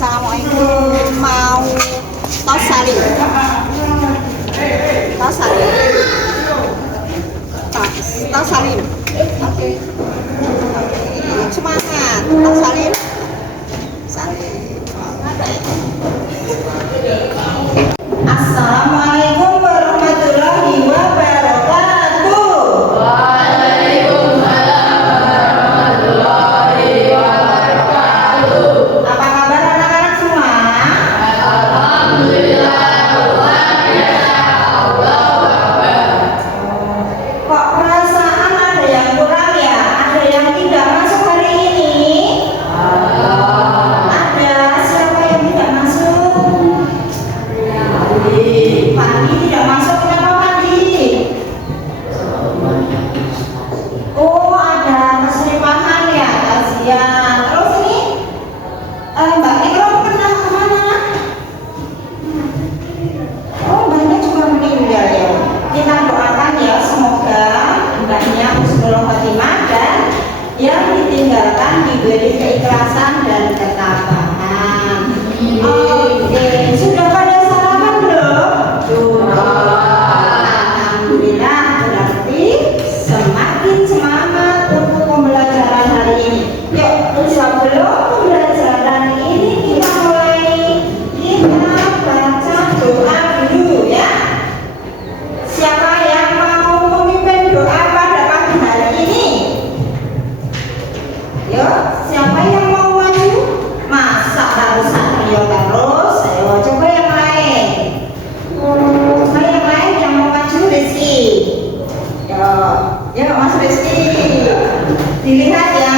Assalamualaikum, mau tos salim. Tos salim. Tos salim. Oke. Semangat. Tos salim. Salim. Assalamualaikum warahmatullahi wabarakatuh. Apa kabar anak-anak semua? Kok perasaan ada yang kurang ya? Ada yang tidak masuk hari ini? Ada. Siapa yang tidak masuk? Pandi tidak masuk. Kenapa Pandi? Oh, ada kesulitan ya, kasihan. Terus ini Mbak Nikro pernah kemana? Oh, Mbaknya juga meninggal ya. Kita doakan ya, semoga Mbaknya husnul khotimah dan yang ditinggalkan diberi keikhlasan dan ketabahan. Oke, sudah pada sarapan belum? Sudah. Alhamdulillah, berarti semakin semangat untuk pembelajaran hari ini. Yuk, sebelum pembelajaran ini kita mulai, kita baca doa dulu ya. Siapa yang mau memimpin doa pada pagi hari ini? Yuk, siapa yang mau maju? Masa harus Satrio terus? Ayo coba yang lain. Coba yang lain yang mau maju. Rizky. Yuk Mas Rizky. Dilihat ya.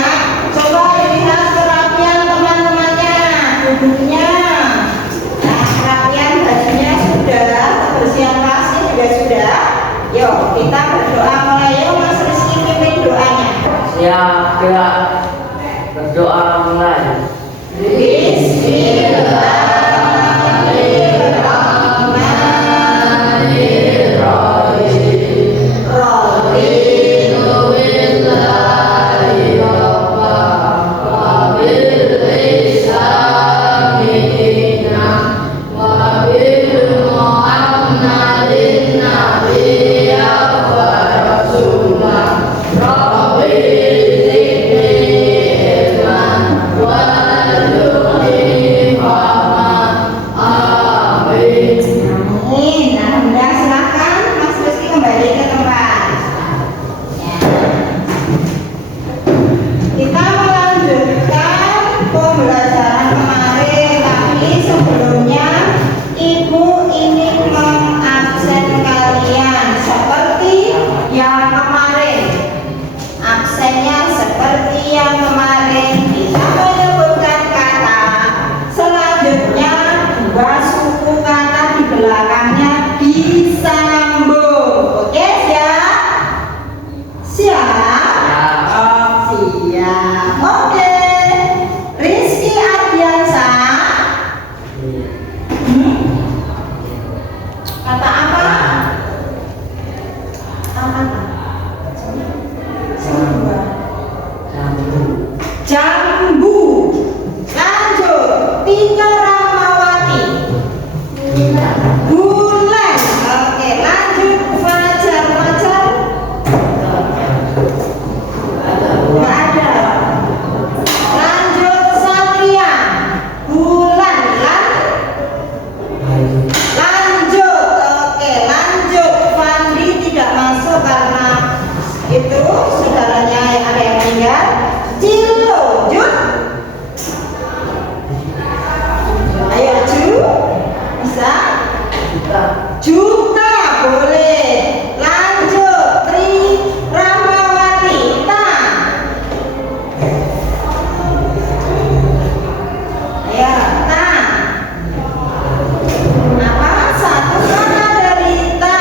Coba dilihat kerapian teman-temannya, duduknya. Nah, kerapian bajunya sudah, kebersihan tasnya juga sudah. Yuk kita berdoa mulai. Yuk Mas Rizky pimpin doanya. Siap, berdoa mulai. Amin. Alhamdulillah, silakan Mas Rizky kembali ke tempat. Ya. Kita melanjutkan pembelajaran kemarin, tapi sebelumnya Ibu ingin mengabsen kalian seperti yang kemarin. Absennya seperti yang kemarin, bisa menyebutkan kata selanjutnya dua suku kata di belakangnya bisa nyambung. Oke, siap? Siap? Oh, siap. Oke. Rizky Ardiansa. Kata apa? Apa? Jambu. Lanjut. Tika Rahmawati. Bulan. Oke, lanjut. Fajar. Fajar. Nggak ada. Lanjut. Satria. Bulan. Lanjut. Oke, lanjut. Fandi tidak masuk karena itu saudaranya ada yang meninggal. Cilojut. Ayo Ju. Bisa? Juta boleh. Lanjut. Tri Rahmawati. Ta. Ayo Ta. Apa? Satu kata dari Ta.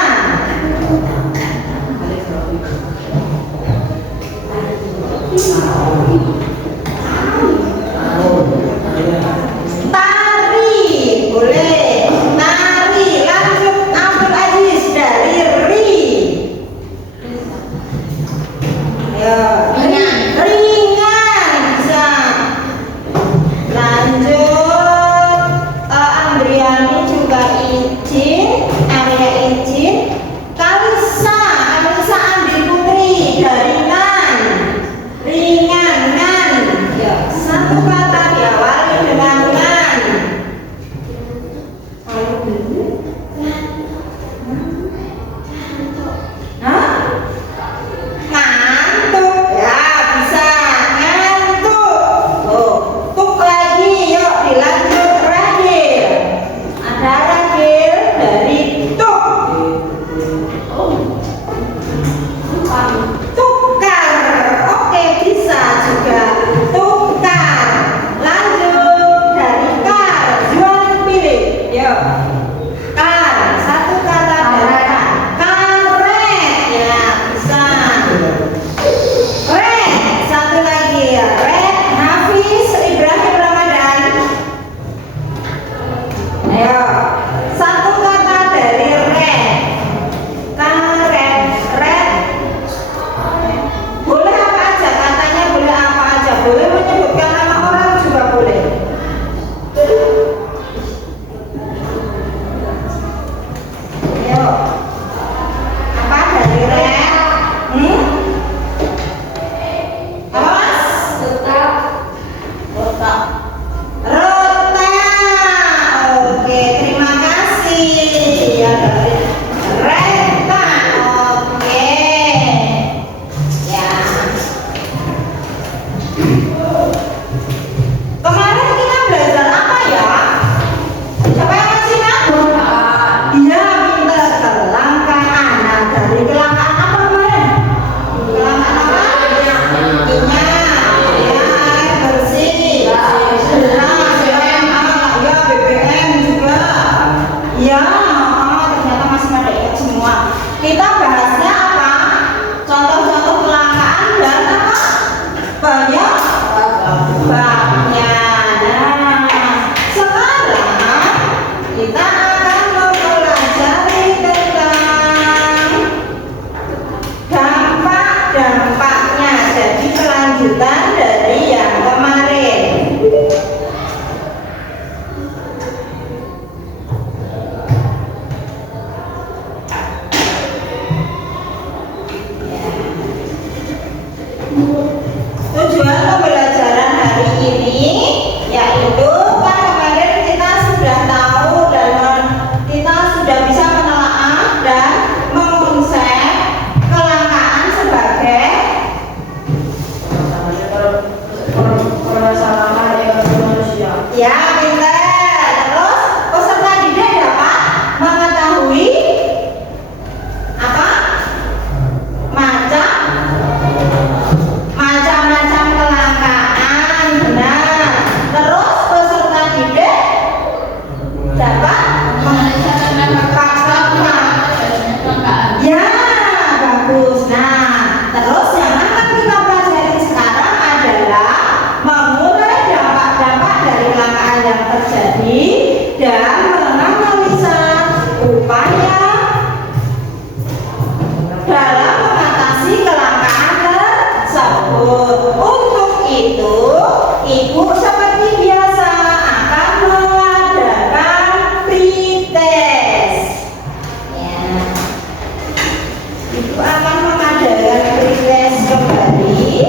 upaya dalam mengatasi kelangkaan tersebut. Untuk itu, Ibu seperti biasa akan mengadakan pretest. Ya. Ibu akan mengadakan pretest kembali.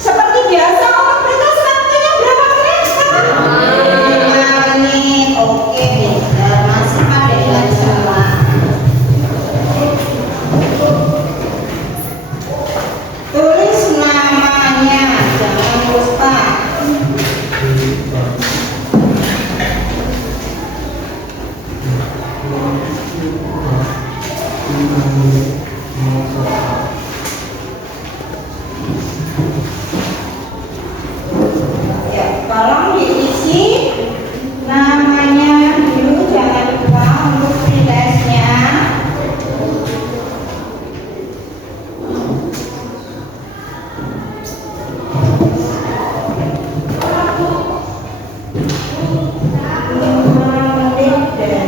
Seperti biasa, untuk pretest waktunya berapa menit? 5 menit. Oke, pintar. Masih pada ingat semua. Tulis namanya, jangan lupa. Ya, tolong diisi namanya dulu, jangan lupa untuk pretestnya. Menit dari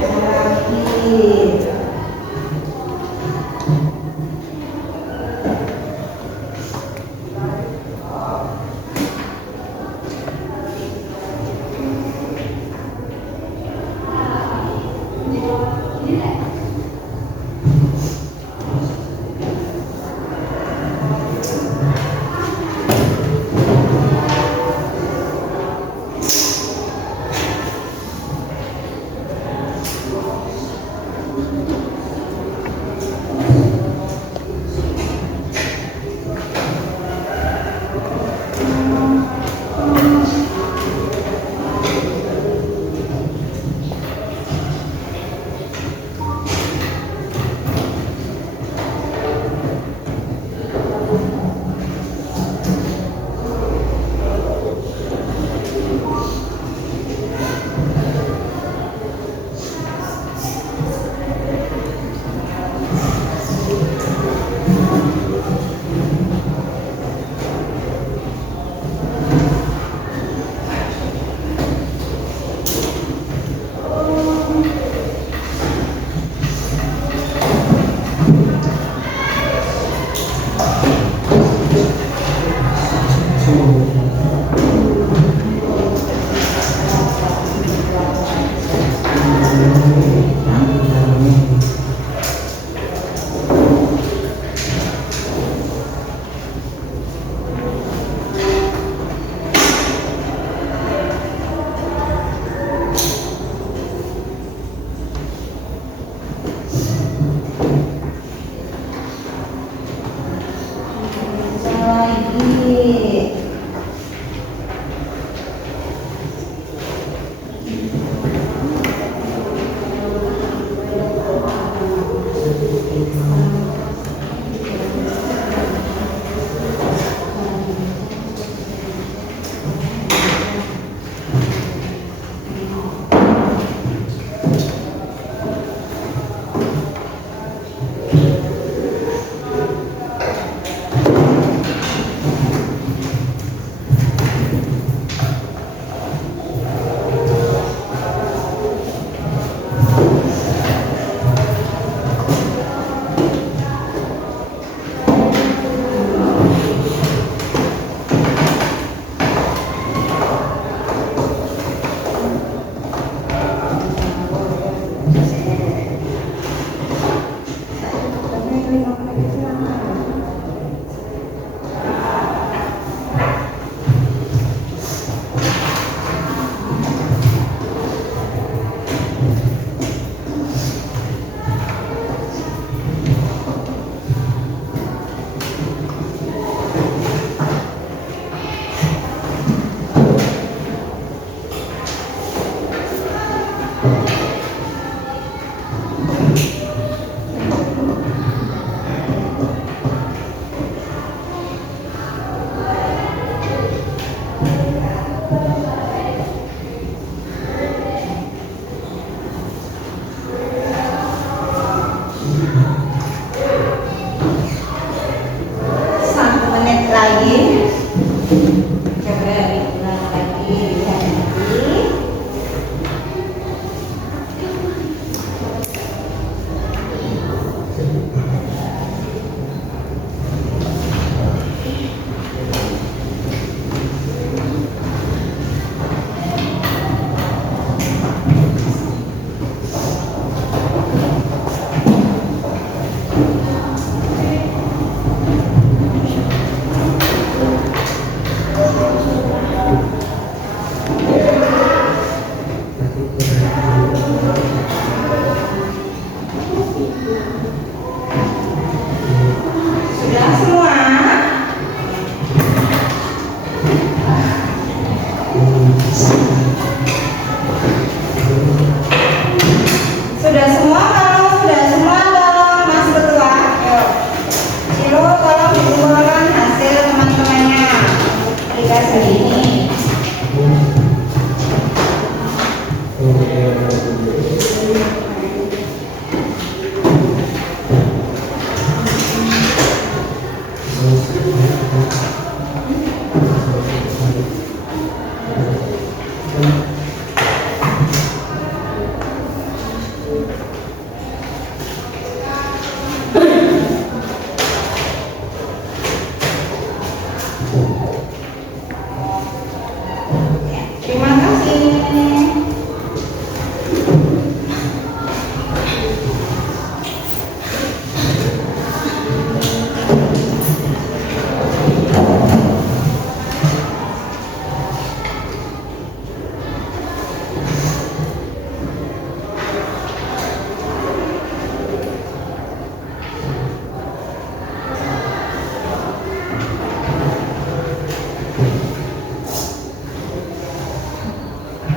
sekarang.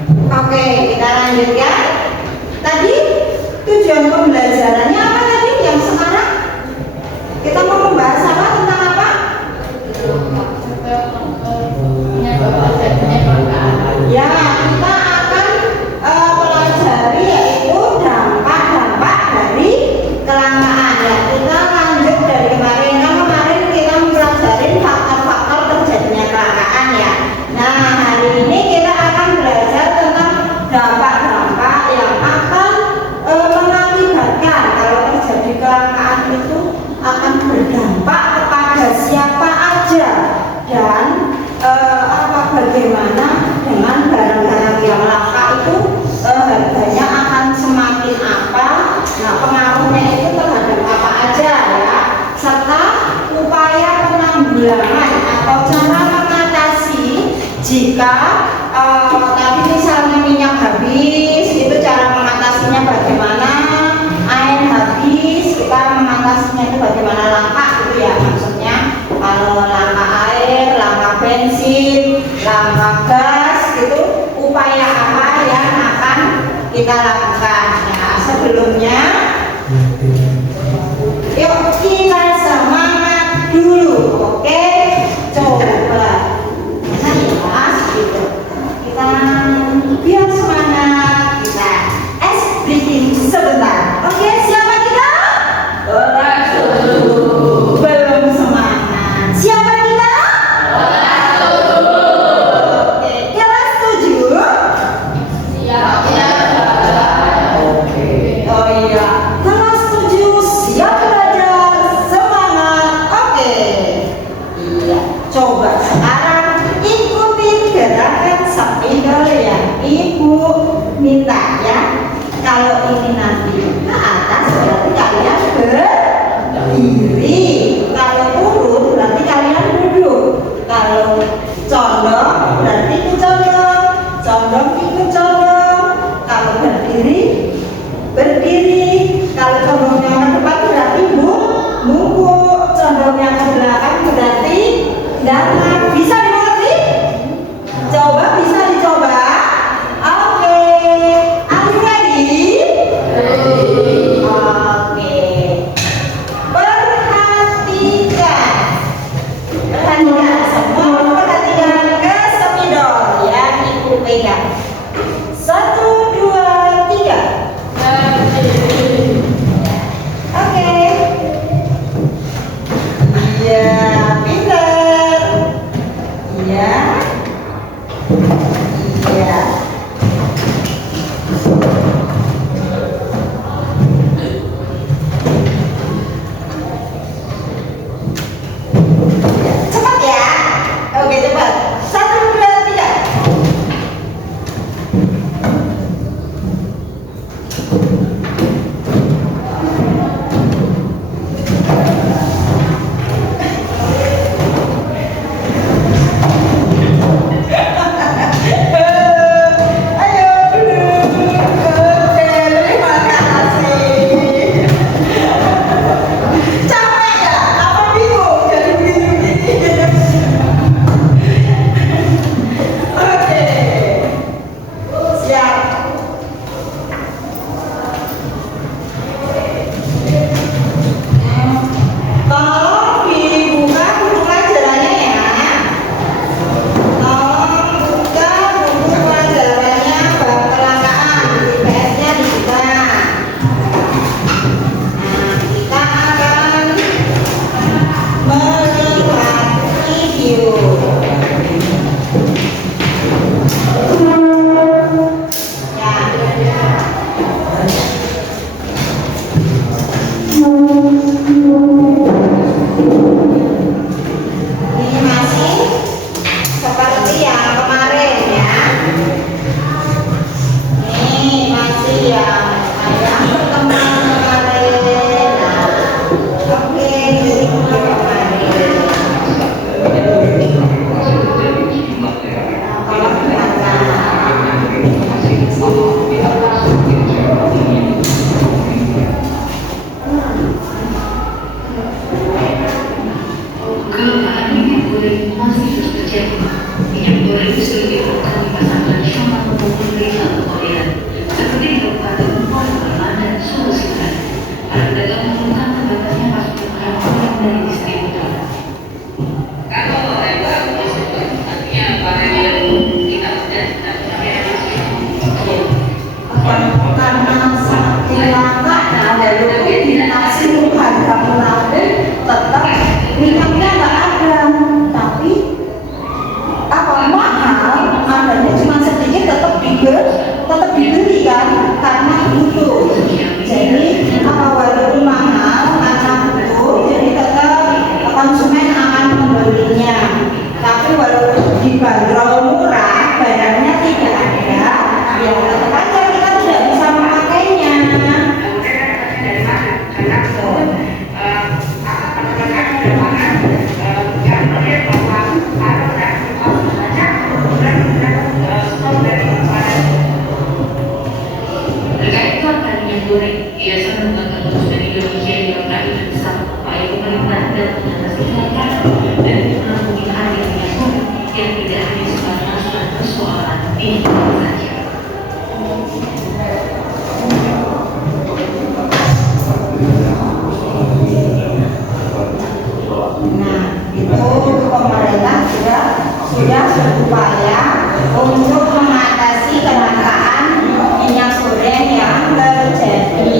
Oke, kita lanjutkan. Tadi tujuan pembelajarannya apa tadi? Yang sekarang kita mau membahas apa, tentang apa? Ya, kita akan pelajari yaitu dampak-dampak dari kelangkaan ya. Kita lanjut dari kemarin. Kan kemarin kita mempelajari faktor-faktor terjadinya kelangkaan ya. Nah, hari ini kita akan belajar tentang dampak-dampak yang akan mengakibatkan kalau terjadi kelangkaan itu akan berdampak kepada siapa aja, dan bagaimana dengan barang-barang yang langka itu harganya akan semakin apa. Nah, pengaruhnya itu terhadap apa aja ya, serta upaya penanggulangan atau cara mengatasi jika tadi misalnya minyak habis, itu cara mengatasinya bagaimana, air habis, kita mengatasinya itu bagaimana, langka gitu ya maksudnya. Kalau langka air, langka bensin, langka gas gitu, upaya apa yang akan kita lakukan ya. Sebelumnya yuk kita semangat dulu, oke? Coba kita bahas gitu, kita biar semangat, kita ice breathing sebentar. Oke, siapa kita? Belum semangat. Siapa kita? Oke, kelas 7. Oh iya, kelas 7 siap belajar, semangat. Oke. Iya, coba sekarang ikuti gerakan spidol yang Ibu minta ya. Kalau ini nanti ke atas berarti kalian berdiri. Kalau turun berarti kalian duduk. Kalau condong berarti ikut condong. Condong ikut condong. Kalau berdiri berdiri. Kalau condongnya ke depan berarti bungkuk. Condongnya ke belakang berarti datar. Bisa dimengerti? Coba, bisa dicoba. Oke, are you ready? Oke. Perhatikan, semua perhatikan ke spidol yang Ibu pegang. 1, 2, 3. Oke. Iya, pintar. Iya. Iya. Cepat ya. Oke, cepat. 1, 2, 3. dibeli kan karena butuh. Jadi walaupun mahal karena butuh, jadi tetap konsumen akan membelinya. Tapi walaupun dibanderol murah, barangnya tidak ada, ya tetap aja kita tidak bisa memakainya. Goreng Yayasan Lembaga Konsumen Indonesia di Dki bisa upaya pemerintah dan tenaga kesehatan dan menanggulangi harga minyak goreng yang tidak hanya sebatas persoalan minyak saja. Nah, itu pemerintah sudah berupaya untuk mengatasi kelangkaan minyak goreng yang terjadi.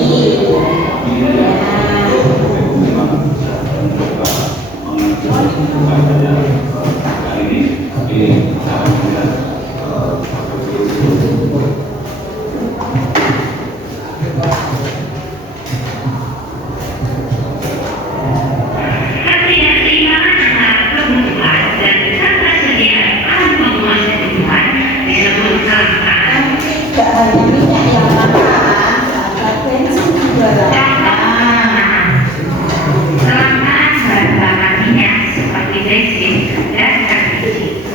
Tidak hanya minyak yang langkaan, ada bensin juga langkaan. Kelangkaan bahan bakar minyak seperti bensin dan LPG.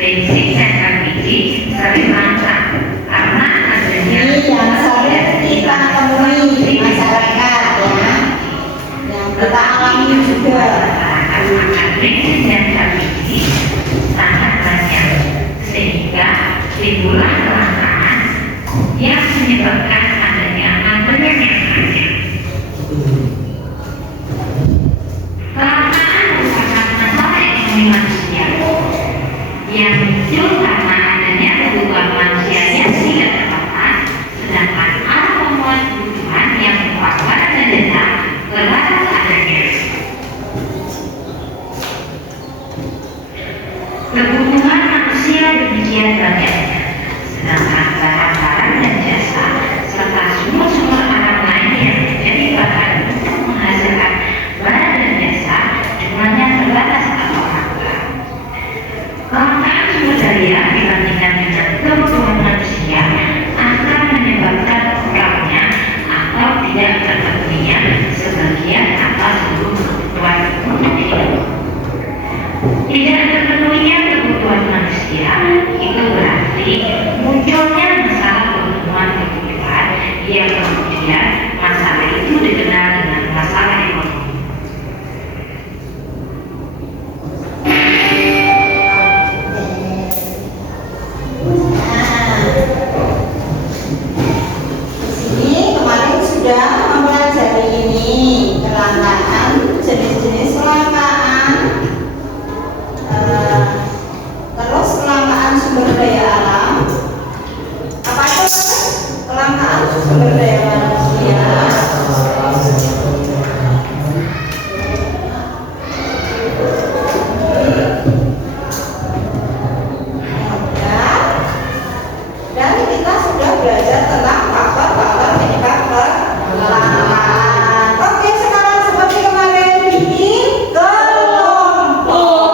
Bensin dan LPG sering langka karena adanya Ini yang sering kita temui di masyarakat ya, yang kita alami juga. bensin dan LPG sangat banyak sehingga timbullah kelangkaan yang menyebabkan adanya antrean yang panjang. Kelangkaan merupakan masalah ekonomi manusia yang muncul karena adanya kebutuhan manusia yang tidak terbatas, sedangkan arah pemenuhan kebutuhan yang merupakan mendesak terbatas adanya. Kebutuhan manusia demikian banyaknya, sedangkan barang-barang dan jasa serta sumber-sumber alam lain yang menjadi bahan untuk menghasilkan barang dan jasa jumlahnya terbatas atau langka. Kelangkaan sumber daya dibandingkan dengan kebutuhan manusia akan menyebabkan kurangnya atau tidak terpenuhinya sebagian atau seluruh kebutuhan untuk hidup. Tidak terpenuhinya kebutuhan manusia itu berarti munculnya masalah pemenuhan kebutuhan yang kemudian masalah itu dikenal dengan masalah ekonomi. Di sini kemarin sudah mempelajari ini kelangkaan, jenis-jenis kelangkaan. Terus kelangkaan sumber daya alam. Apa itu? Kelangkaan sumber daya manusia. Dan kita sudah belajar tentang faktor-faktor penyebab kelangkaan. Oke, sekarang seperti kemarin bikin kelompok.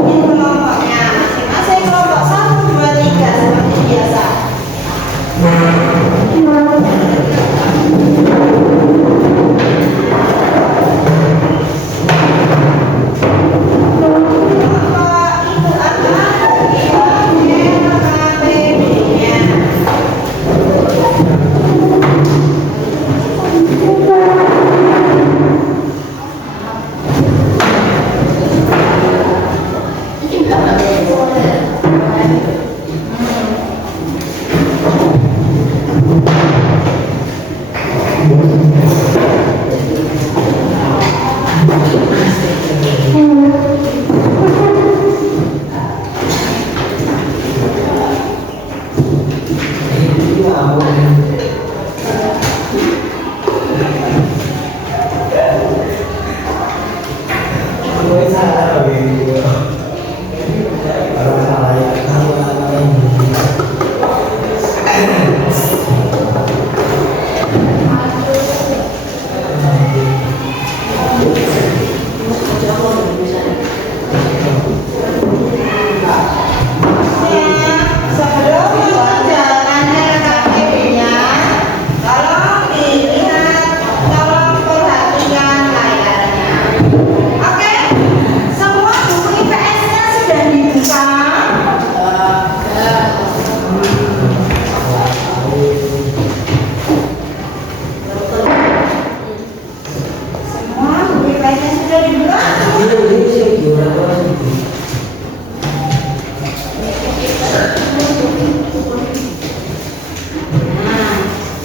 Bikin kelompoknya masing-masing kelompok 1, 2, 3 seperti biasa.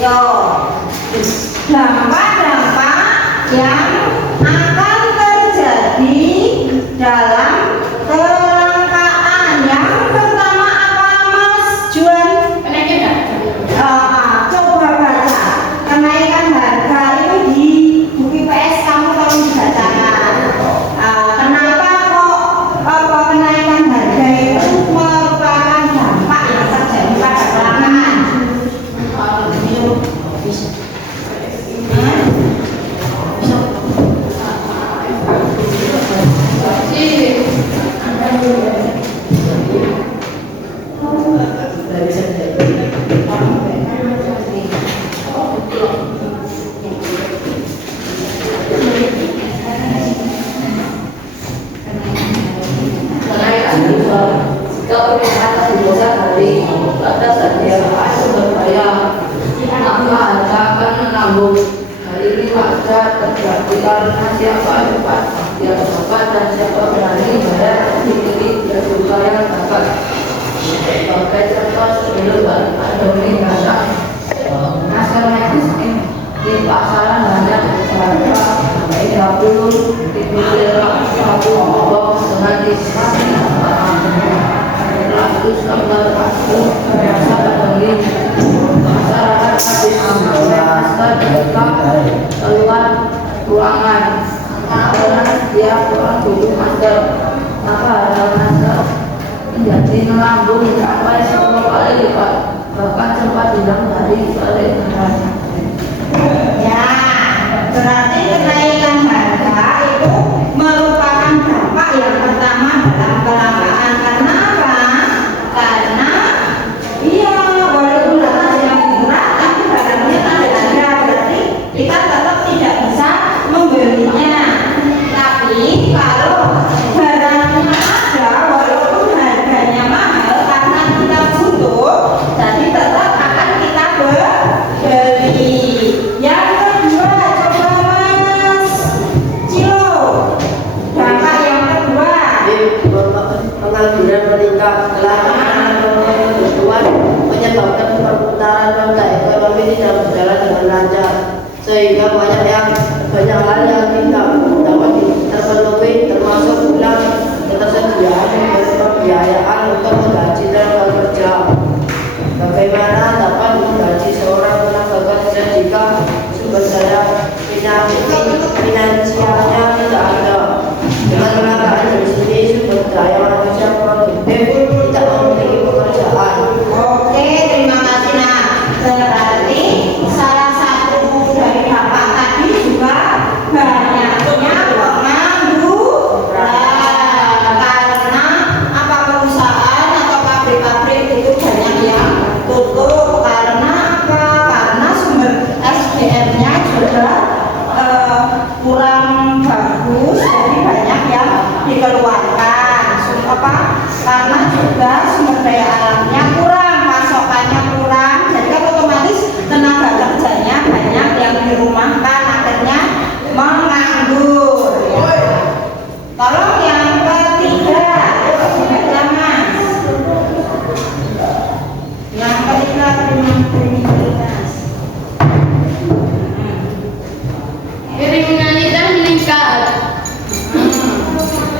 Itu dampak-dampak yang akan terjadi dalam kelangkaan. Yang pertama apa Mas Juan? Coba baca kenaikan harga itu di buku PS kamu tolong dibacakan. Kenapa kok kenaikan harga itu merupakan dampak yang terjadi pada kelangkaan? Kenaikan juga jika peningkatan dosa dari batas sediaan sumber daya, maka harga akan menambung. Hal ini wajar terjadi karena siapa cepat dia dapat dan siapa berani bayar sedikit dia juga yang dapat. Sebagai contoh sebelum pandemi datang, masker medis di pasaran hanya harga 30 dijual 1 box dengan diskon 100 lembar aku biasa beli masyarakat habis memakai masker ketika keluar ruangan karena dia kurang butuh masker, maka harga masker menjadi melambung sampai 10 kali lipat, bahkan sempat bilang dari oleh negara. Ya, berarti kenaikan harga itu merupakan dampak yang pertama dalam kelangkaan. Karena apa? Karena iya, walaupun harga yang murah tapi barangnya tidak ada, berarti kita tetap tidak bisa membelinya. Tapi kalau barangnya ada, walaupun harganya mahal, karena kita butuh, jadi tetap akan kita beli. Yang kedua, coba Mas Cilo, dampak yang kedua. Pengangguran meningkat, kelangkaan kebutuhan menyebabkan perputaran roda ekonomi tidak berjalan dengan lancar, sehingga banyak hal yang tidak dapat terpenuhi, termasuk pula ketersediaan pembiayaan untuk menggaji tenaga kerja. Bagaimana dapat menggaji seorang tenaga kerja jika sumber daya finansialnya tidak ada? Dengan kelangkaan di sini sumber daya manusia produktif tidak memiliki pekerjaan. Oke, terima kasih. Nah, berarti salah satu dari dampak tadi juga banyaknya pengangguran. Karena apa, perusahaan atau pabrik-pabrik itu banyak yang tutup. Karena apa? Karena sumber SDM-nya juga kurang bagus, jadi banyak yang dikeluarkan. Karena juga sumber daya alamnya kurang, pasokannya kurang, jadi kan otomatis tenaga kerjanya banyak yang dirumahkan, akhirnya menganggur. Tolong yang ketiga, baca Mas. Yang ketiga, kriminalitas. Kriminalitas meningkat.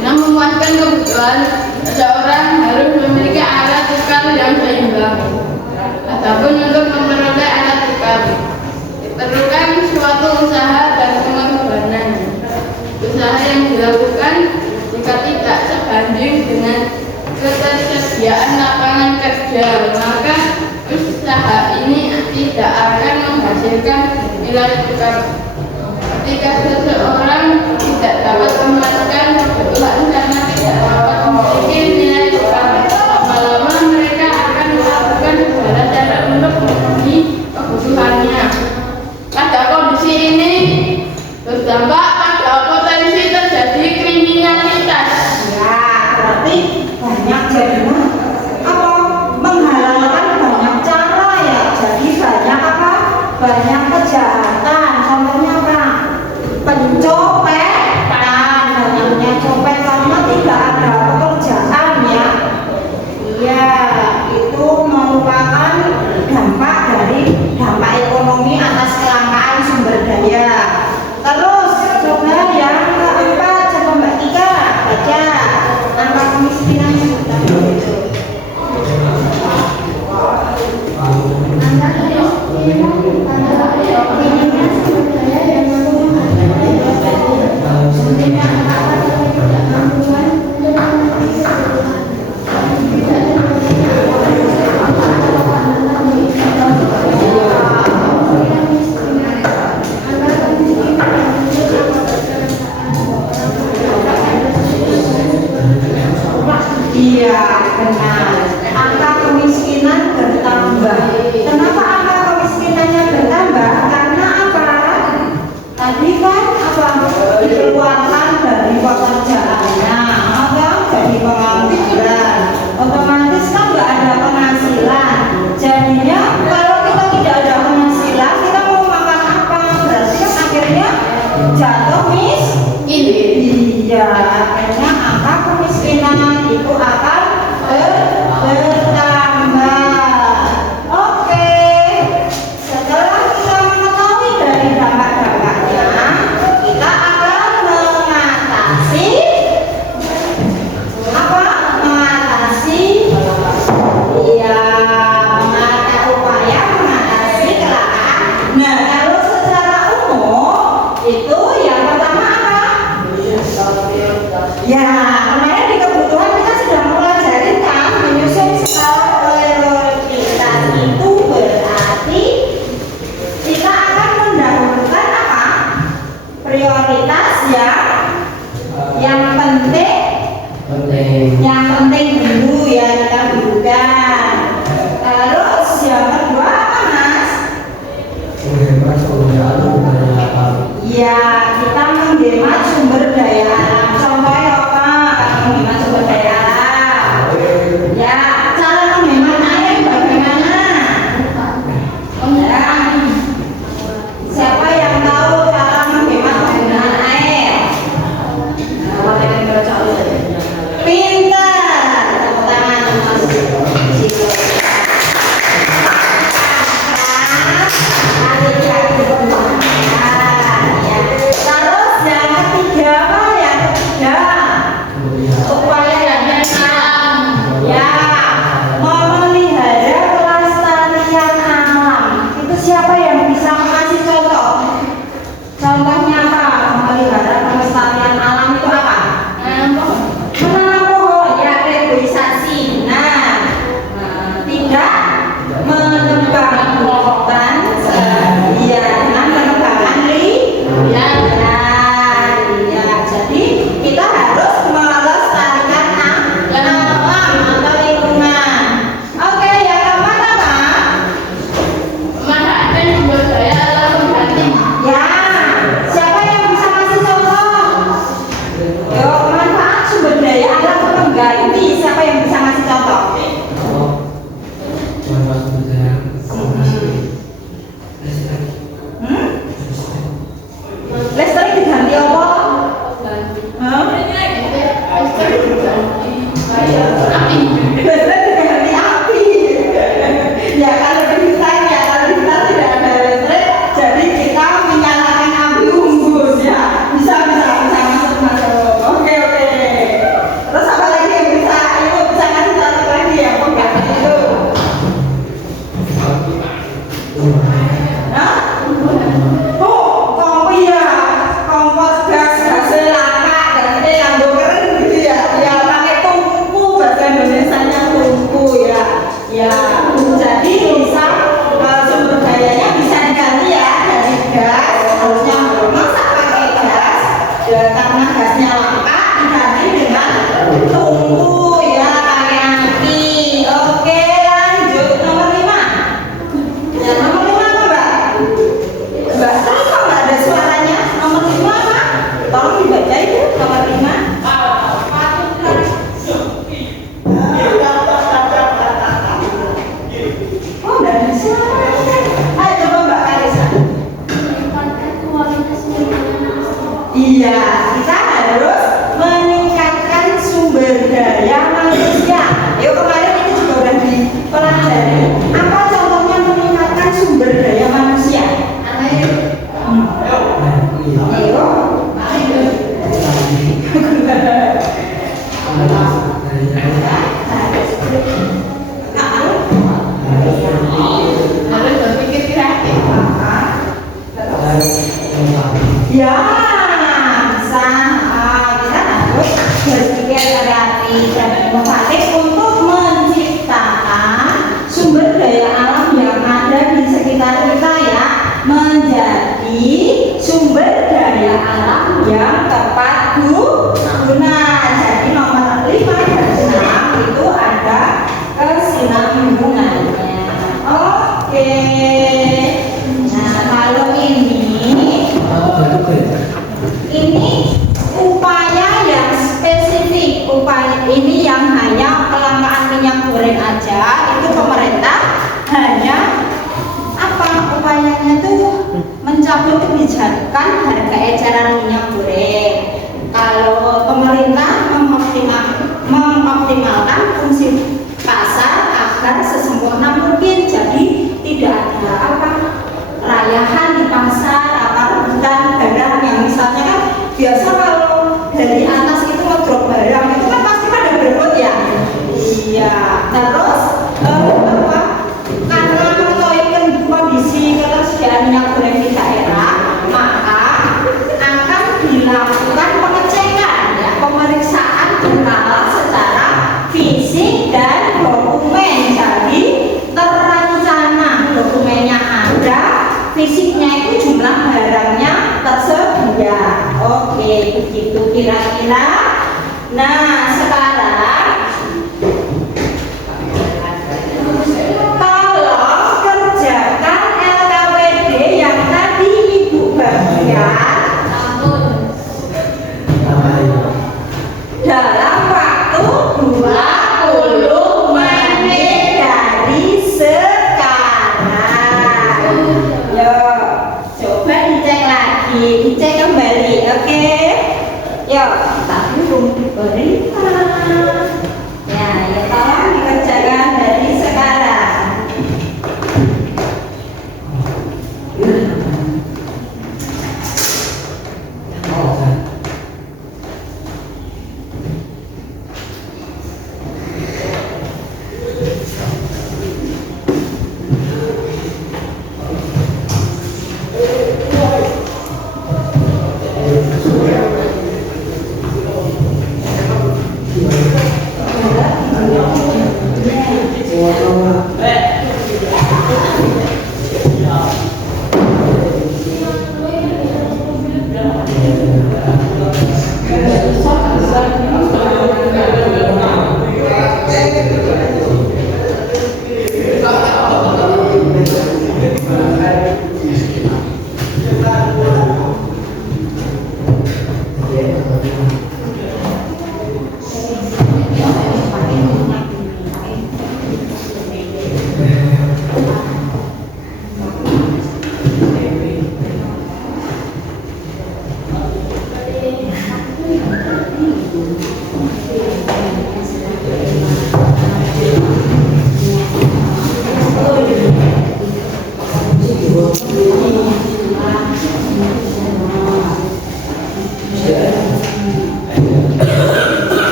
Dengan memuaskan kebutuhan, seseorang harus memiliki alat tukar yang seimbang. Adapun untuk memperoleh alat tukar, diperlukan suatu usaha dan pengorbanan. Usaha yang dilakukan jika tidak sebanding dengan ketersediaan lapangan kerja, maka usaha ini tidak akan menghasilkan nilai tukar. Ketika seseorang tidak dapat memuaskan kebutuhan karena tidak dapat memiliki nilai tukar, lama-lama mereka akan melakukan segala cara untuk memenuhi kebutuhannya. Pada kondisi ini berdampak pada potensi terjadi kriminalitas. Ya, berarti banyak jadinya apa? Menghalalkan banyak cara ya. Jadi banyak apa? Banyak kejahatan. Contohnya apa? Pencopetan, banyaknya copet karena tidak ada pekerjaan ya. Jadinya kalau kita tidak ada penghasilan, kita mau makan apa? Berarti kan akhirnya jatuh iya, akhirnya angka kemiskinan itu akan bertambah. Oke, setelah kita mengetahui dari dampak-dampaknya, kita akan mengatasi apa? Mengatasi upaya mengatasi kecelakaan. Nah, kalau secara umum itu yang pertama apa? Ya, kemarin di kebutuhan kita sudah mempelajari kan menyusun skala prioritas itu berarti kita akan mendahulukan apa? Prioritas yang penting dulu ya kita dulukan. Terus yang kedua apa Mas? Ya, kita menghemat sumber daya alam. Contohnya apa? Menghemat sumber daya alam. Ya, cara menghemat air bagaimana? Ya. Siapa yang tahu cara menghemat penggunaan air? Pintar. Tepuk tangan Mas. Terus yang ketiga apa? Yang ketiga upaya yang ya memelihara kelestarian alam. Itu siapa yang bisa mengasih contoh? Contohnya apa? Memelihara kelestarian alam itu apa? Menanam pohon, ya reboisasi. Tidak menebang hutan, ya dengan menebangkan jadi kita harus melestarikan alam atau lingkungan. Oke, yang keempat apa? Memanfaatkan sumber daya alam pengganti. Ya, siapa yang bisa kasih contoh? Yuk, manfaat sumber daya alam pengganti. Siapa yang bisa kasih contoh? Listrik diganti apa? Listrik diganti api. Ya kalau di hutan tidak ada listrik, jadi kita menyalakan api unggun ya. Bisa masuk. Oke. Terus apa lagi yang bisa kasih contoh lagi yang pengganti itu? Kompos gas langka dan ini yang keren gitu ya. Ya pakai tungku, bahasa Indonesianya tungku ya. Ya, jadi bisa sumber dayanya bisa diganti ya dari gas. Harusnya masa pakai gas ya, karena gasnya langka diganti dengan tungku ya, pakai api. Oke, lanjut nomor 5. Ya, nomor 5 apa Mbak? Mbak, terus kok nggak ada suaranya? Nomor 5 apa? Tolong dibaca itu nomor 5. Oh, nggak ada suaranya. Ayo coba Mbak Karisa. Iya, kita harus meningkatkan sumber daya manusia. Yuk, kemarin itu juga udah dipelajari. Apa contohnya meningkatkan sumber daya manusia? Ayo. Harus berpikir kreatif. Ya, bisa. Kita harus berpikir kreatif dan inovatif untuk menciptakan sumber daya alam yang ada di sekitar kita ya, menjadi sumber daya alam yang tepat guna. Jadi nomor 5 dan 6 itu ada kesinambungannya. Oke. Nah, kalau ini upaya yang spesifik. Upaya ini yang hanya kelangkaan minyak goreng aja, itu pemerintah hanya apa upayanya tuh mencabut kebijakan harga eceran minyak goreng. Kalau pemerintah mengoptimalkan fungsi pasar agar sesempurna mungkin, jadi tidak ada apa rayahan di pasar, apa rebutan barang yang misalnya kan biasa kalau dari atas itu ngedrop barang itu kan pasti pada berebut ya. Iya, terus apa karena mengetahui kondisi ketersediaan minyak goreng di daerah, maka akan dilakukan pengecekan ya, pemeriksaan berkala secara fisik dan dokumen. Jadi terencana dokumennya ada, fisiknya itu jumlah barangnya tersedia. Oke, begitu kira-kira. Nah, sekarang tolong kerjakan LKPD yang tadi Ibu bagikan dalam waktu 20 menit dari sekarang. Yo, coba dicek lagi, dicek kembali, oke? Yo, tak belum diberikan. Ya, ya tolong dikerjakan dari sekarang.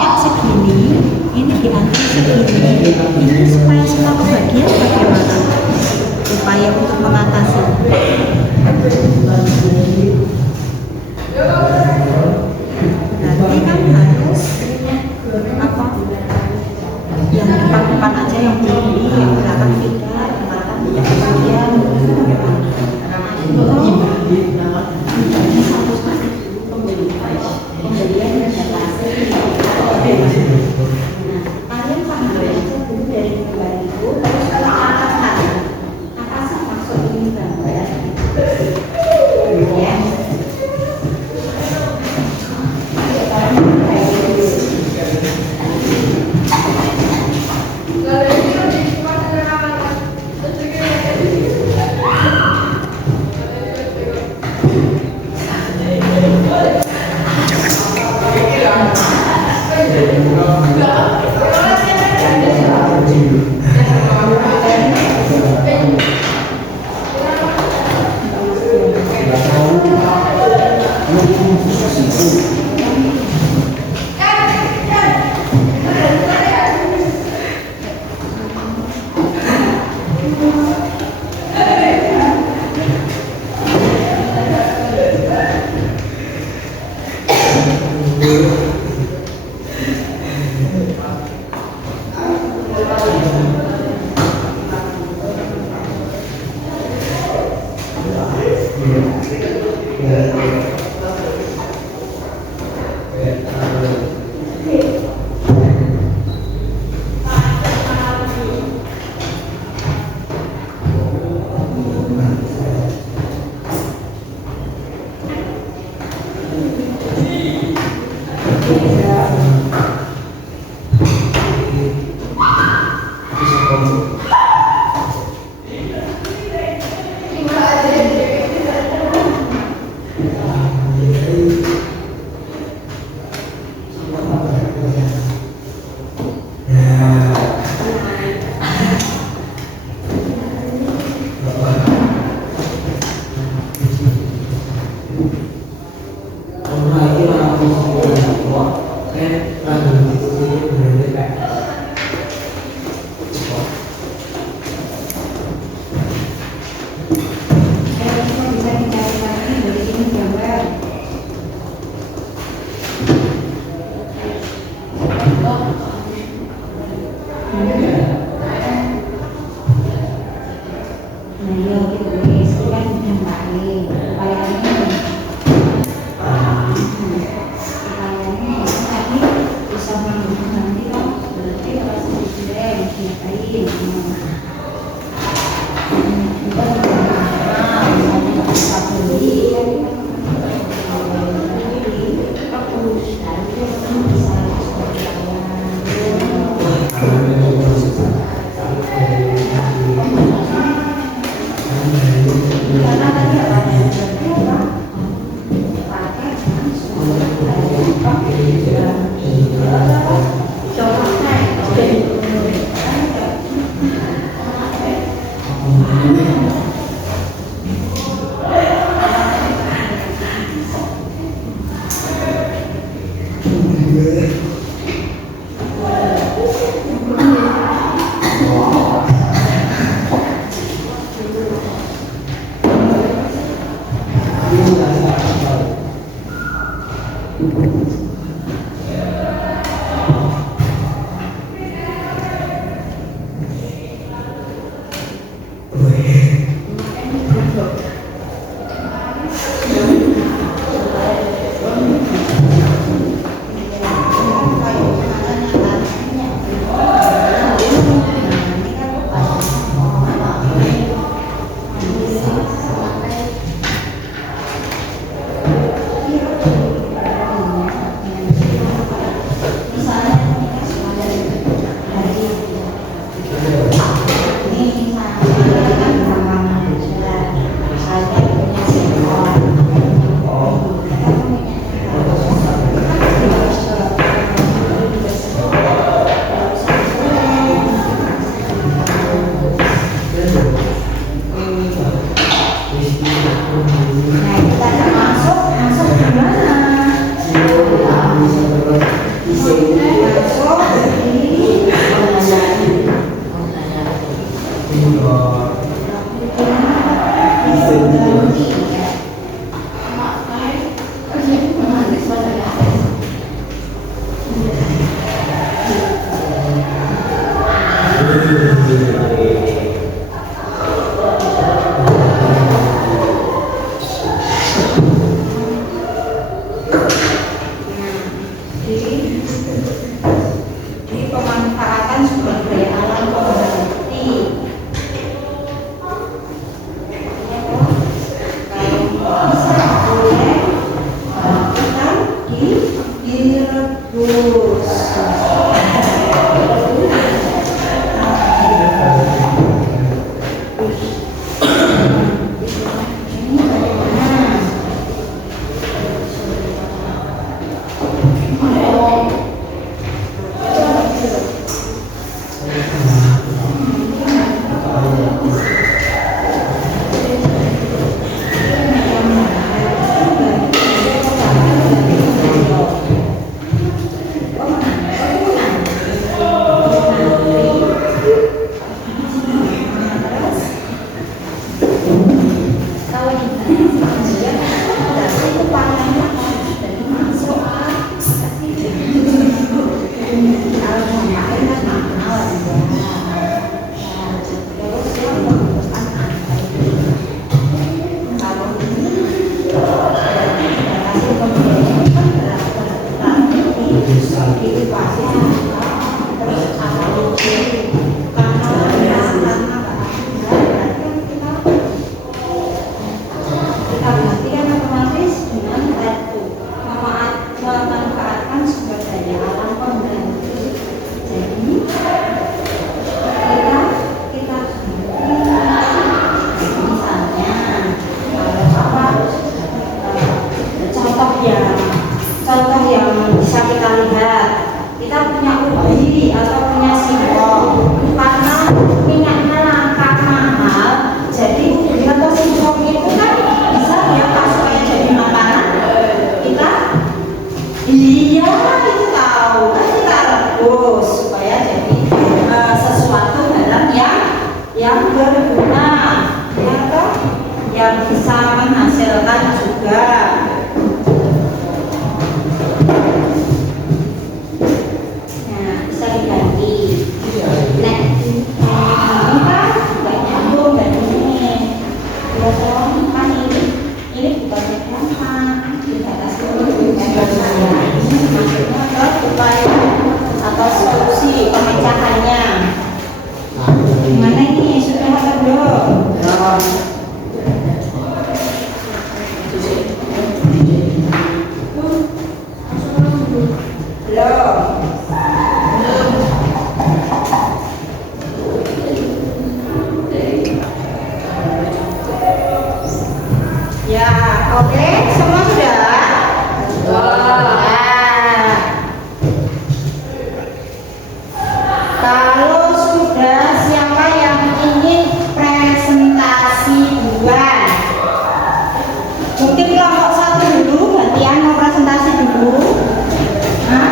minyak segini, ini diantri segini, ini supaya semua kebagian bagaimana upaya untuk mengatasi. Berarti kan harus apa, yang depan-depan aja yang beli, yang belakang tidak, yang belakang tidak kebagian. Pembelian reservasi. Kalian paham aja dulu dari 2000, terus kalau apa sih maksud ini Bang? Ya. Di pemanfaatan sumber daya alam pengganti. Kalau bisa boleh lakukan direbus. Memanfaatkan sumber daya alam pengganti. Jadi kita misalnya contoh yang bisa kita lihat, kita punya ubi atau punya singkong, karena minyaknya langka mahal, jadi ubi atau singkong itu kan bisa diangkat supaya jadi makanan kita. Iya, itu tahu kan, kita rebus supaya jadi sesuatu barang yang berguna, ya toh, yang bisa menghasilkan juga. Nah, bisa diganti. Nah, ini kan nggak nyambung dan ini, ya toh, kan ini bukan gampang, kita kasih maksudnya upaya atau solusi pemecahannya. Gimana ini, sudah apa belum? Belum. Ya, oke, semua sudah. Kalau sudah, siapa yang ingin presentasi duluan? Mungkin kelompok satu dulu, gantian mau presentasi dulu. Hah?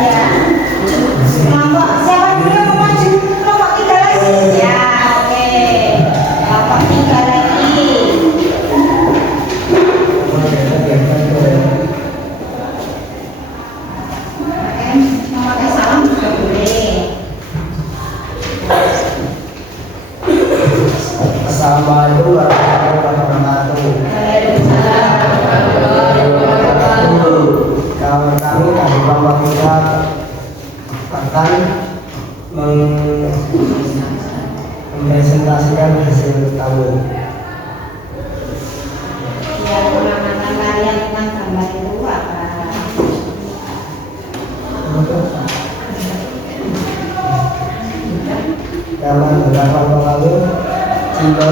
Ya. Kelompok siapa dulu yang mau maju? Kelompok 3 lagi. Ya, oke. Kelompok 3 lagi. Memakai salam juga boleh. Assalamualaikum warahmatullahi wabarakatuh. Kawan kami dari kelompok kita akan mempresentasikan hasil kami. Ya, pengamatan kalian tentang gambar itu apa? Gambar beberapa lalu Cino,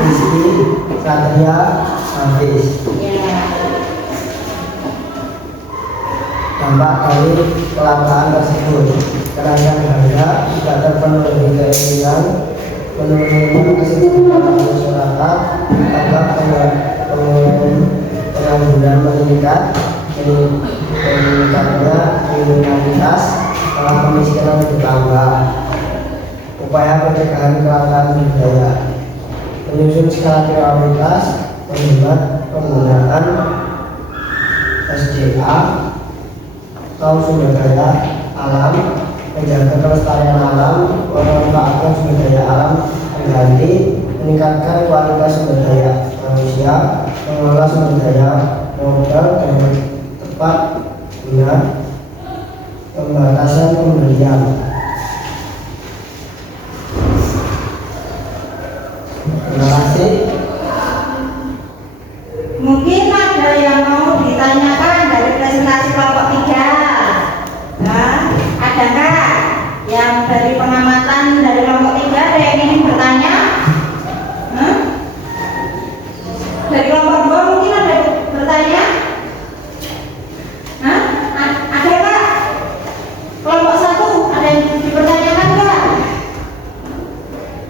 Rizky, Satria, Hafiz. Ya. Dampak dari kelangkaan tersebut, kenaikan harga tidak terpenuhi keinginan, menurunnya kesejahteraan masyarakat, dampak pengangguran meningkat, meningkatnya kriminalitas, kemiskinan bertambah. Upaya pencegahan kelangkaan budaya, menyusun skala prioritas, menghemat penggunaan SDA atau sumber daya alam, menjaga kelestarian alam, memanfaatkan sumber daya alam pengganti, meningkatkan kualitas sumber daya manusia, mengelola sumber daya modal pembatasan pembelian. Terima kasih. Mungkin ada yang mau ditanyakan dari presentasi kelompok 3. Nah, ada nggak yang dari pengamatan dari kelompok 3 ada yang ingin bertanya? Hah? Dari kelompok 2 mungkin ada bertanya? Hah? Ada nggak? Kelompok 1 ada yang dipertanyakan nggak?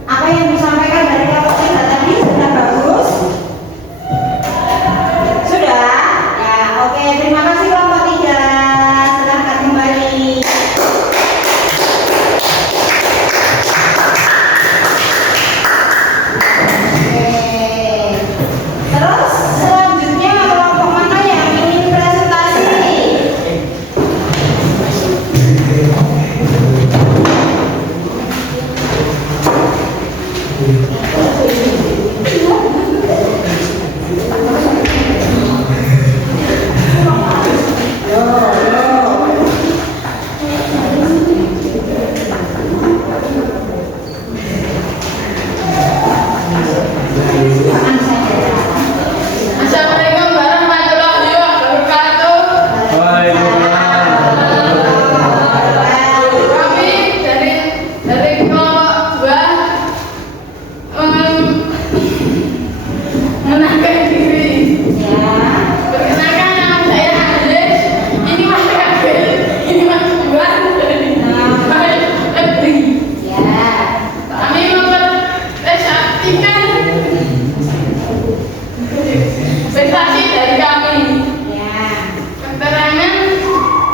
Apa yang disampaikan dari kelompok 3 tadi sudah bagus? Sudah? Ya, oke. Terima kasih kelompok 3. Silahkan kembali. Oke. Terus selanjutnya kelompok mana yang ingin presentasi? Assalamualaikum warahmatullahi wabarakatuh. Kami dari kelompok 2 mengenalkan diri. Ya. Perkenalkan, nama saya Andres. Ini Mas Kabel, ini Mas Buan dari Negeri. Ya. Kami mempresentasikan prestasi dari kami. Ya. Keterangan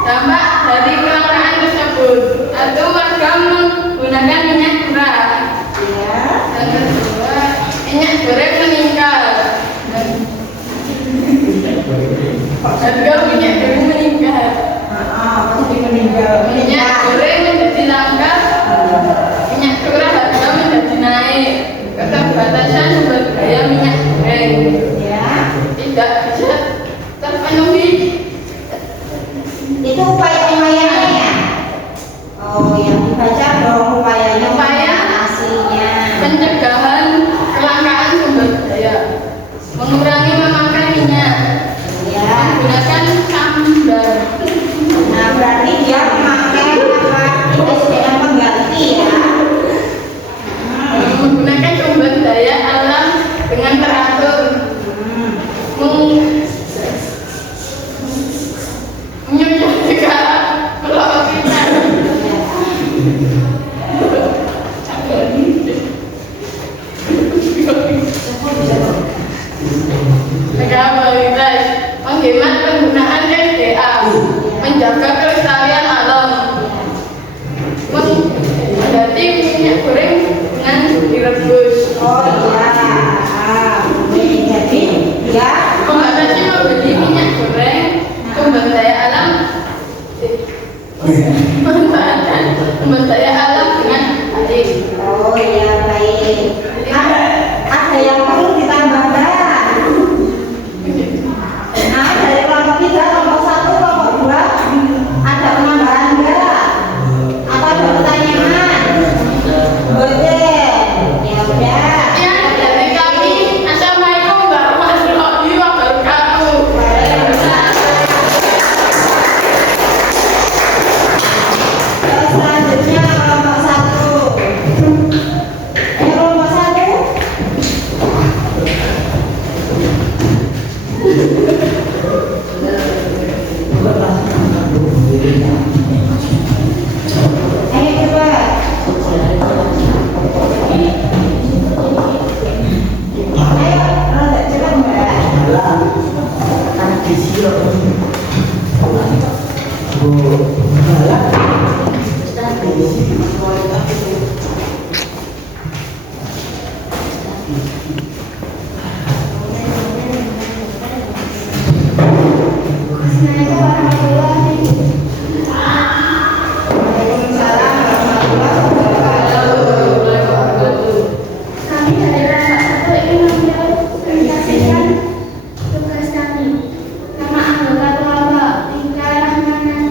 dampak dari kelangkaan tersebut. Satu, warga menggunakan minyak curah. Ya. Dan kedua, minyak goreng meningkat. Dan harga minyak goreng meningkat. Pasti meninggal. Minyak goreng menjadi langka. Minyak curah harga menjadi naik. Keterbatasan sumber daya minyak goreng Ya. tidak bisa terpenuhi. Itu upaya-upayanya ya? Oh, yang dibaca dong upayanya. Upaya aslinya. Pencegahan kelangkaan sumber daya, mengurangi memakan minyak, Ya. menggunakan sambar, Nah, berarti dia memakai apa? SDM pengganti ya. menggunakan sumber daya alam dengan teratur, menyudah segala pelokitan, negara prioritas, menghemat penggunaan SDA, menjaga kelestarian alam, menghindari minyak goreng dengan direbus, Oh iya. Jadi ya. membatasi membeli minyak goreng, sumber daya alam, memanfaatkan sumber daya alam dengan baik. Oh iya, baik. Ada yang perlu ditambahkan? Nah, dari kelompok 3, kelompok 1, kelompok 2 ada penambahan enggak? Atau ada pertanyaan? Boleh. Ya udah. Ya, dari kami, Assalamualaikum warahmatullahi wabarakatuh. Terus selanjutnya kelompok 1. Kelompok 1. Ayo cepat. Ayo, rada cepat mbak. Waalaikumsalam warahmatullahi wabarakatuh. Kami dari kelompok 1 ingin mempresentasikan tugas kami. Nama anggota kelompok Tika Rahmanati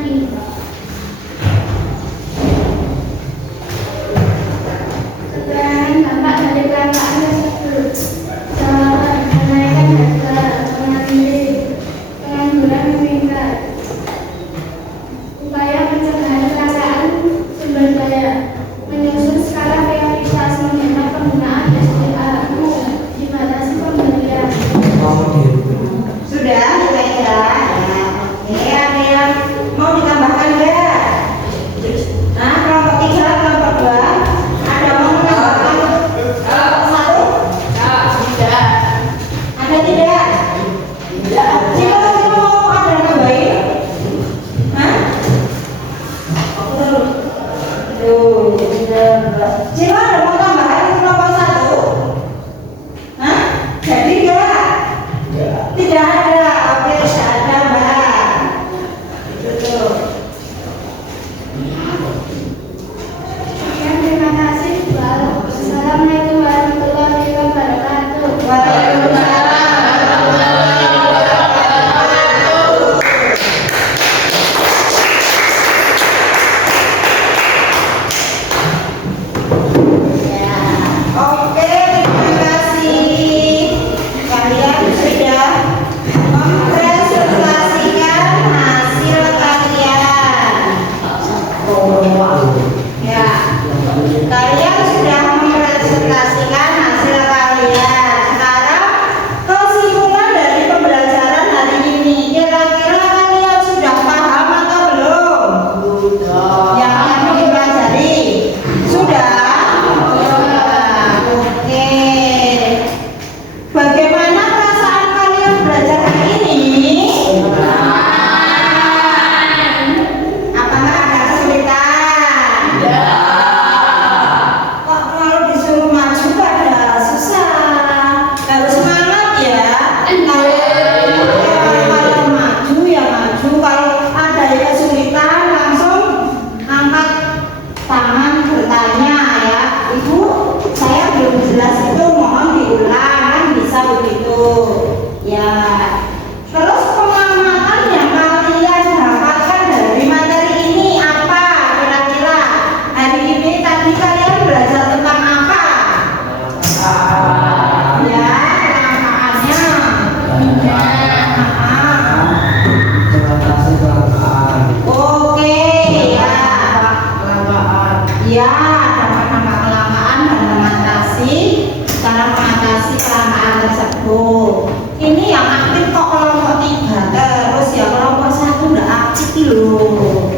loh.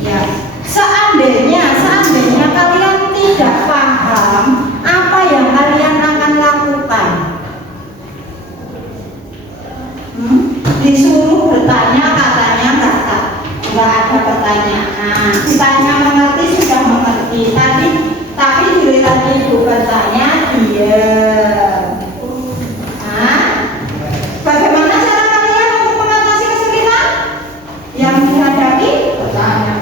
Ya, seandainya kalian tidak paham apa yang kalian akan lakukan, disuruh bertanya katanya nggak ada pertanyaan. Ditanya mengerti sudah mengerti tapi giliran ibu bertanya diam. Bagaimana cara kalian untuk mengatasi kesulitan yang dihadapi? Bertanya.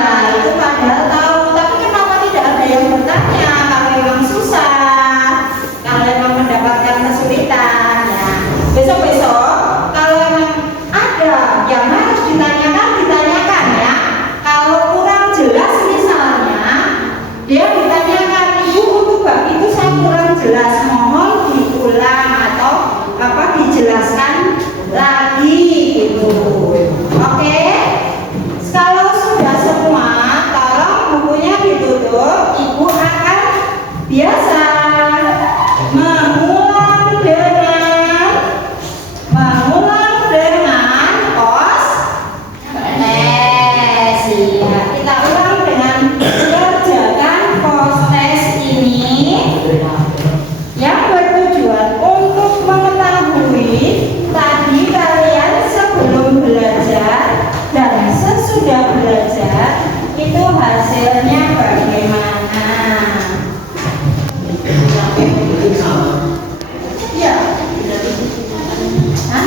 Lah itu padahal tahu, tapi kenapa tidak ada yang bertanya? Kalau memang susah, kalau memang mendapatkan kesulitan, ya besok-besok kalau memang ada yang harus ditanyakan ya. Kalau kurang jelas misalnya, dia ditanyakan, ibu untuk bab itu saya kurang jelas, mohon diulang atau dijelaskan lagi gitu. Oke? Kalau sudah semua, tolong bukunya ditutup. Ibu akan biasa mengulang dengan post-test. Ya, kita ulang dengan kerjakan post-test ini yang bertujuan untuk mengetahui tadi kalian sebelum belajar dan sesudah belajar itu hasilnya bagaimana. Ya. Hah?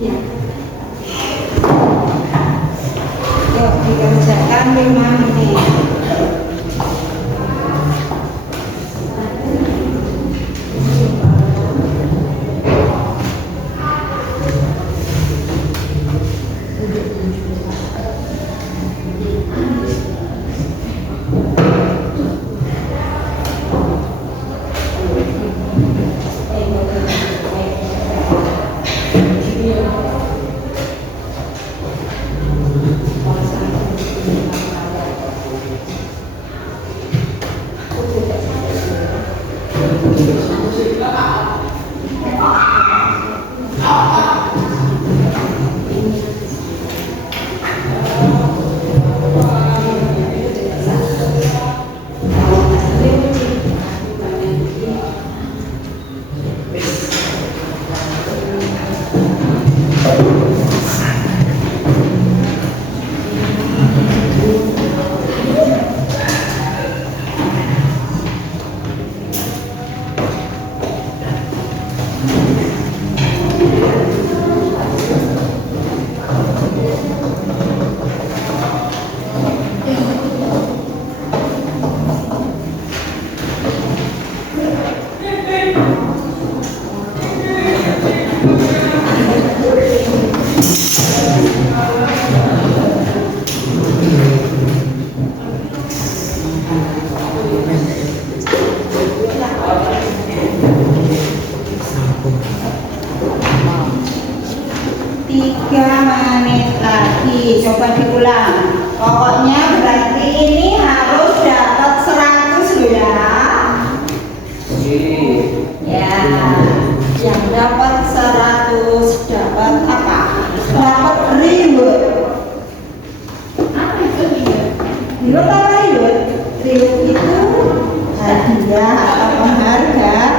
Ya. Yuk dikerjakan 5 menit. Coba diulang. Pokoknya berarti ini harus dapat 100 loh ya. Ya, yang dapat 100 dapat apa? Dapat reward. Apa itu reward? Reward apa reward? Reward itu hadiah atau penghargaan.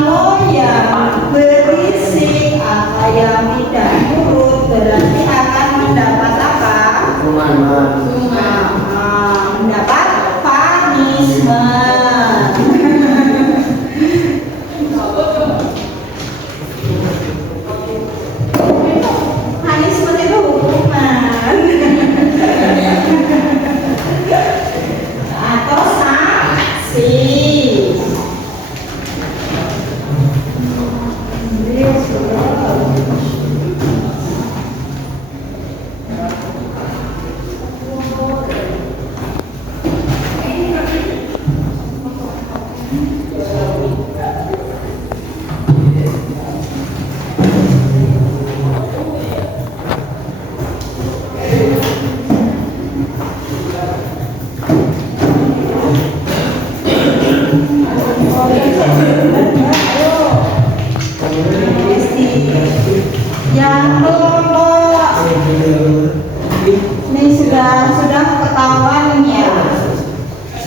Kalau yang berisik atau yang tidak nurut berarti akan mendapat apa? Mendapat punishment. Punishment itu hukuman.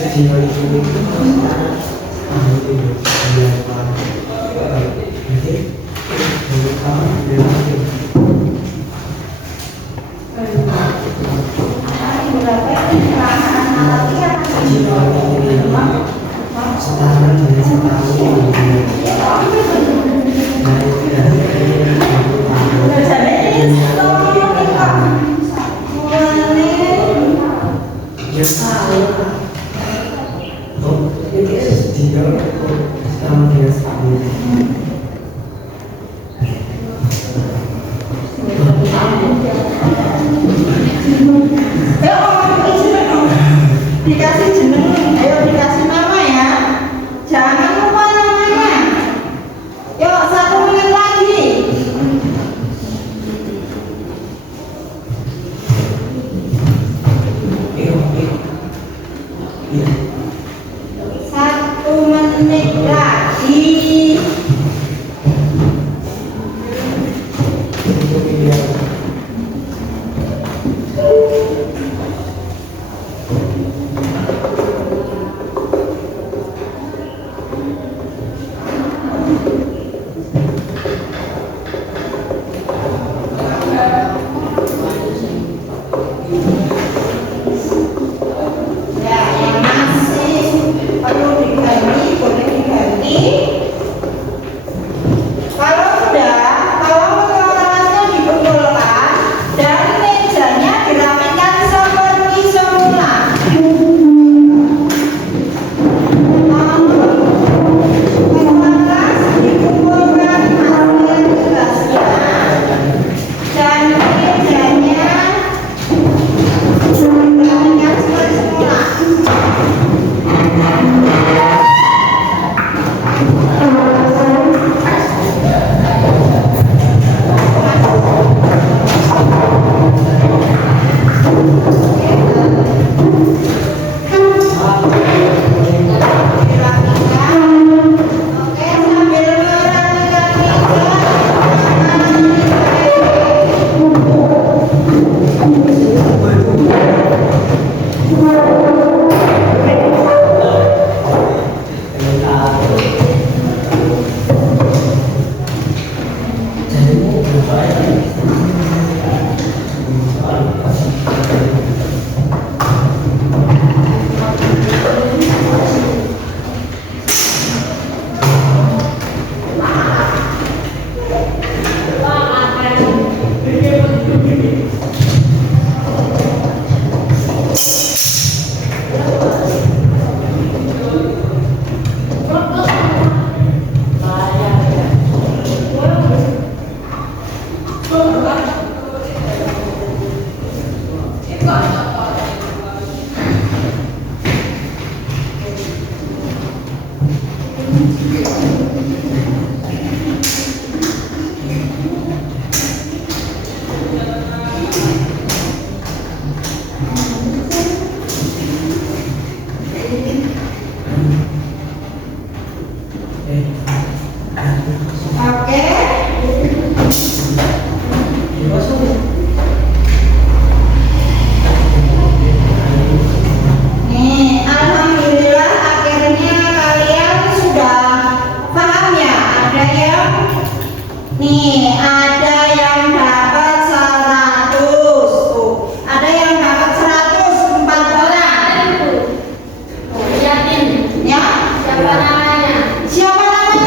sedih itu setara dengan dikasih jeneng, ayo dikasih nama ya, jangan lupa namanya. Yuk 1 menit lagi. Satu menit lagi. Ya, yang masih perlu diganti, boleh diganti. Kalau sudah, tolong kelas-kelasnya dikumpulkan dan mejanya dirapikan seperti semula. Kelas dikumpulkan hasil tugasnya dan mejanya dirapikan seperti semula. Oke, sambil merapikan Oke. Nih, alhamdulillah akhirnya kalian sudah paham ya. Ada yang dapat 100 tuh. Ada yang dapat 100 4 orang. Yakin? Ya. Siapa namanya? Siapa namanya?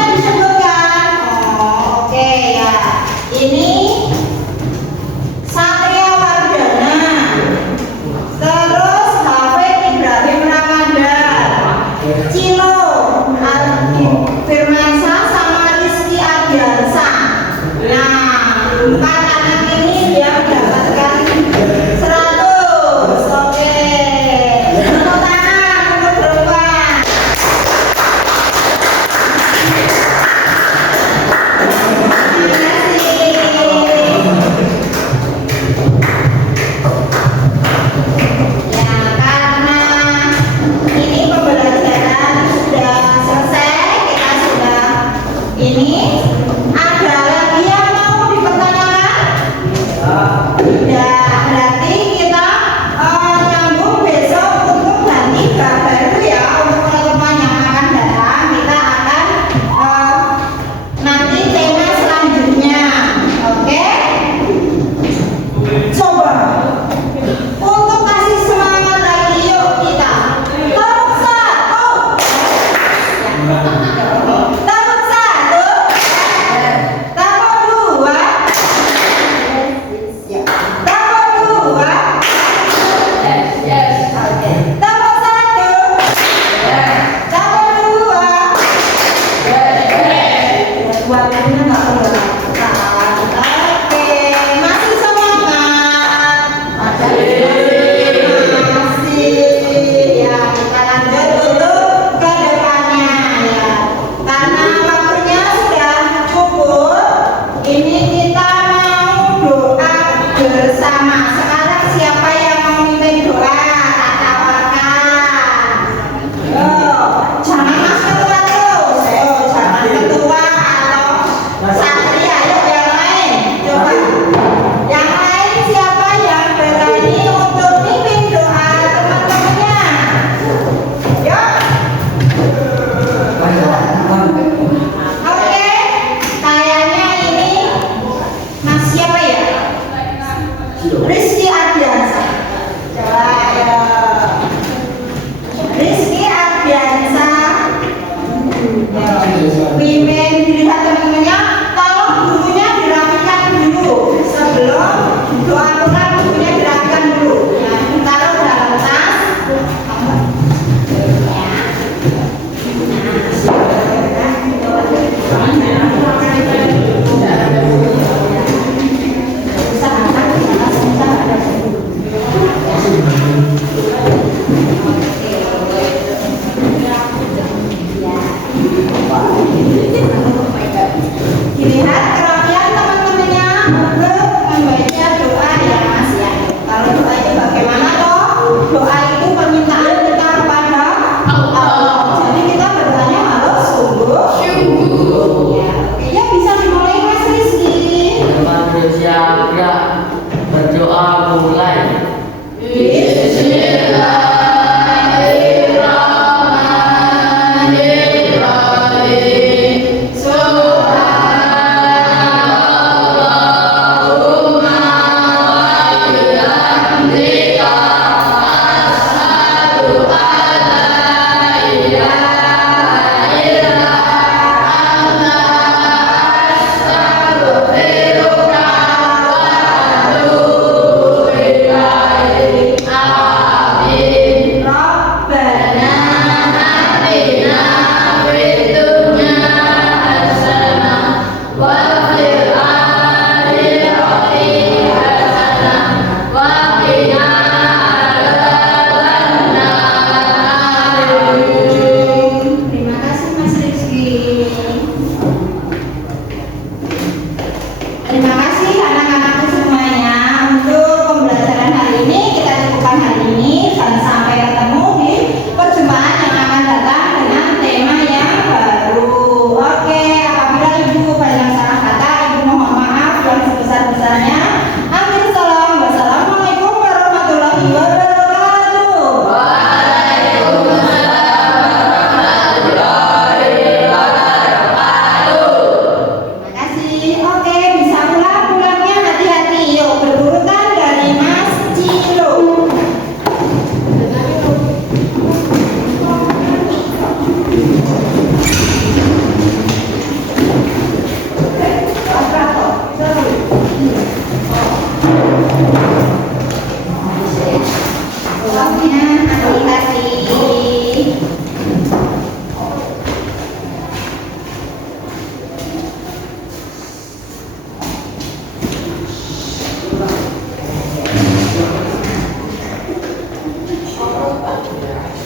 Thank